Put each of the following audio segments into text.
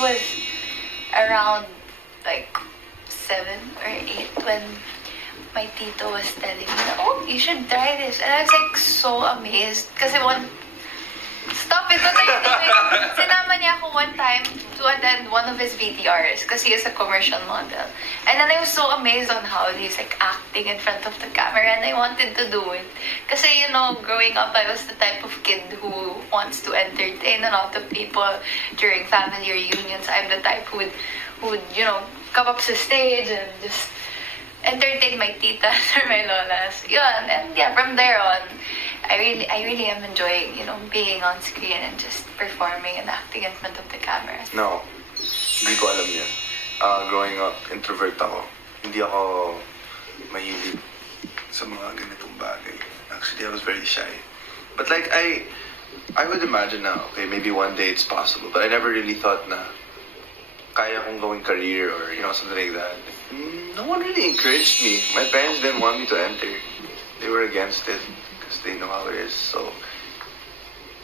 was around like 7 or 8 when my tito was telling me, oh, you should try this. And I was like so amazed. Kasi stop it, what are you doing? Sinama niya ako one time to attend one of his VTRs kasi he is a commercial model. And then I was so amazed on how he's like acting in front of the camera and I wanted to do it. Kasi, you know, growing up, I was the type of kid who wants to entertain a lot of people during family reunions. I'm the type who would, you know, come up to stage and just entertain my titas or my lolas. Yun. And yeah, from there on, I really am enjoying, you know, being on screen and just performing and acting in front of the cameras. No, hindi ko alam yan. Growing up, introvert ako. Hindi ako mahilig sa mga ganitong bagay. Actually, I was very shy. But like, I would imagine na, okay, maybe one day it's possible. But I never really thought na kaya kong gawing career or, you know, something like that. No one really encouraged me. My parents didn't want me to enter. They were against it because they know how it is. So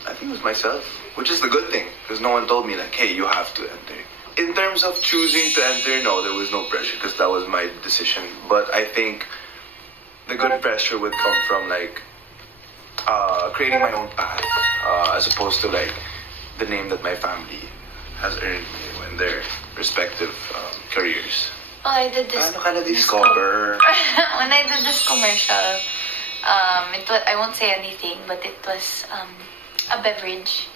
I think it was myself, which is the good thing because no one told me like, hey, you have to enter. In terms of choosing to enter, no, there was no pressure because that was my decision. But I think the good pressure would come from like creating my own path as opposed to like the name that my family has earned in their respective careers. Oh, I did this. Paano ka na-discover? When I did this commercial, I won't say anything, but it was a beverage,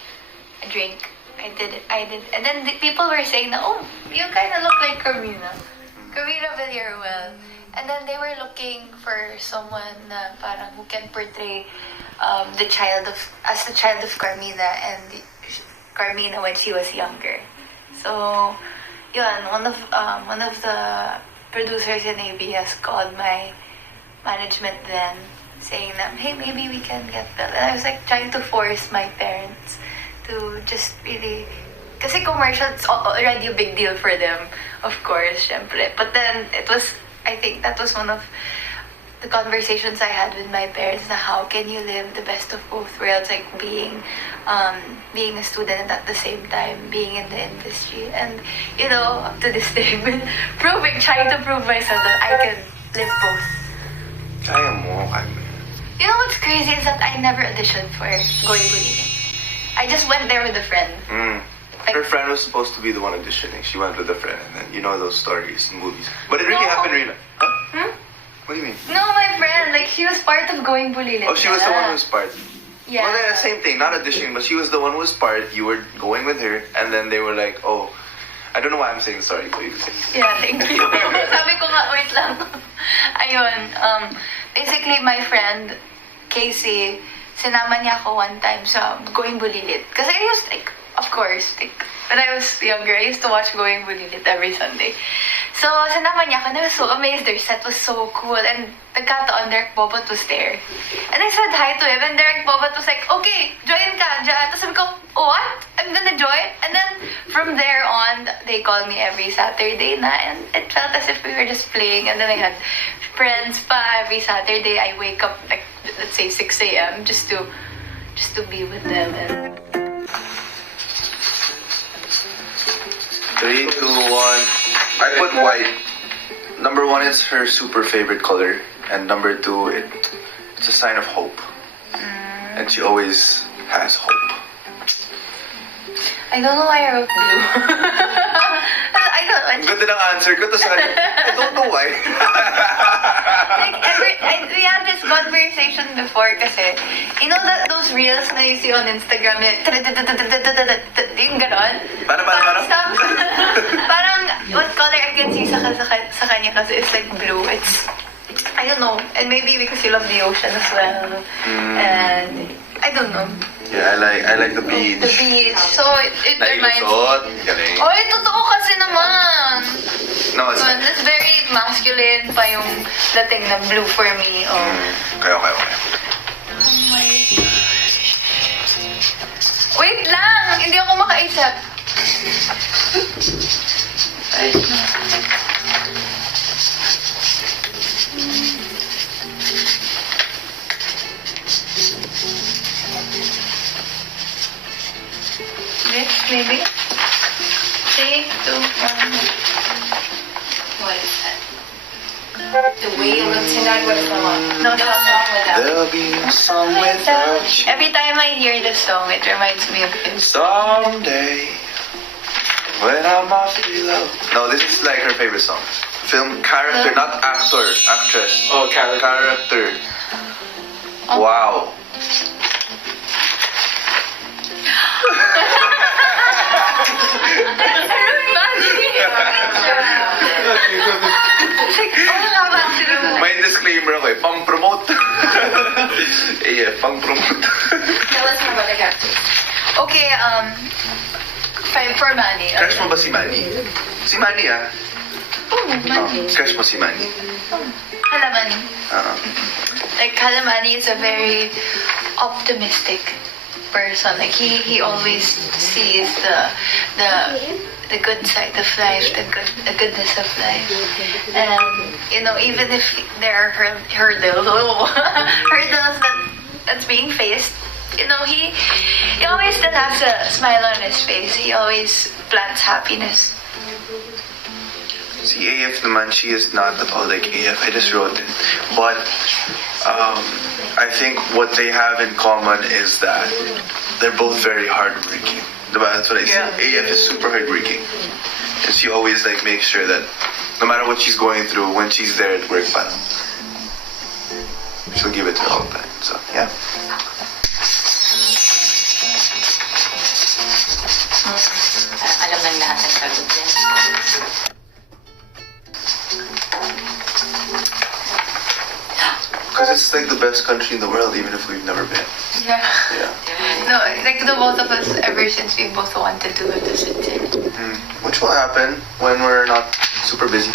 a drink. I did it. And then the people were saying that, oh, you kind of look like Carmina Villarreal. And then they were looking for someone parang who can portray the child of Carmina and Carmina when she was younger. So, yun, one of the producers in ABS called my management then, saying that, hey, maybe we can get Belle. And I was like trying to force my parents to just really, kasi commercial, it's already a big deal for them, of course, syempre. But then, I think that was one of the conversations I had with my parents na how can you live the best of both worlds, like being a student and at the same time being in the industry. And, you know, up to this day, I've been trying to prove myself that I can live both. Kaya mo. You know what's crazy is that I never auditioned for Going Bulilit. I just went there with a friend. Like, her friend was supposed to be the one auditioning. She went with a friend, and then you know those stories in movies. But it really happened, Rina. Huh? What do you mean? No, my friend. Like, she was part of Going Bulilit. Oh, she was the one who was part. Yeah. Well, then, same thing. Not auditioning, but she was the one who was part. You were going with her, and then they were like, oh, I don't know why I'm saying sorry, but you can say. Yeah, thank you. Sabi ko nga, wait lang. Ayun. Basically, my friend, Casey, sinama niya ako one time sa Going Bulilit. Kasi I used, like, of course, like, when I was younger, I used to watch Going Bulilit every Sunday. So, sinama niya ako, and I was so amazed. Their set was so cool, and nagkataon, Derek Bobot was there. And I said hi to him, and Derek Bobot was like, okay, join ka dyan. Tapos sabi ko, what? I'm gonna join? And then, from there on, they called me every Saturday na, and it felt as if we were just playing, and then I had friends pa every Saturday. I wake up, like, let's say 6 a.m. just to be with them. And 3, 2, 1. I put white. Number 1 is her super favorite color, and number 2, it's a sign of hope. And she always has hope. I don't know why I wrote blue. I don't know. Ang ganda ng answer ko, tapos I don't know why. Like, we had this conversation before kasi, you know those reels na you see on Instagram, yung ganon? Para? Parang, what color I can see sa kanya kasi it's like blue. It's, I don't know. And maybe because you love the ocean as well. And, I don't know. Yeah, I like the beach. The beach. So, it reminds me. Galing. Oh, totoo kasi naman. No, it's not. It's very masculine pa yung dating na blue for me. Oh. Okay. Oh my... Wait lang! Hindi ako makaisip. Ay, no. This, maybe? See? 3, 2, 1. What is that? The way you look tonight, what is the one? No song without. There'll be a song without you. Every time I hear this song, it reminds me of him. Someday, when I'm awfully low. No, this is like her favorite song. Film character, not actor, actress. Oh, character. Character. Wow. May disclaimer ako eh, pang-promote. Yeah, pang-promote. Tell us more about the characters. Okay, 5 for Manny. Crush mo ba si Manny? Si Manny ah. Oh, Manny. Crush mo si Manny? Hala, Manny. Uh-huh. Hala Manny is a very optimistic person. Like he always sees the good side of life, the goodness of life. And even if there are hurdles that's being faced, he always still has a smile on his face. He always plants happiness. Si AF naman, she is not at all like AF. I just wrote it. But I think what they have in common is that they're both very hardworking. Diba? That's what I said. Yeah. AF is super hardworking. And she always makes sure that no matter what she's going through, when she's there at work, parang she'll give it to her all the time. So, yeah. Alam ng lahat ng sagot yan. Because it's like the best country in the world, even if we've never been. Yeah. Yeah. No, the both of us, ever since we both wanted to go to Sydney. Which will happen when we're not super busy.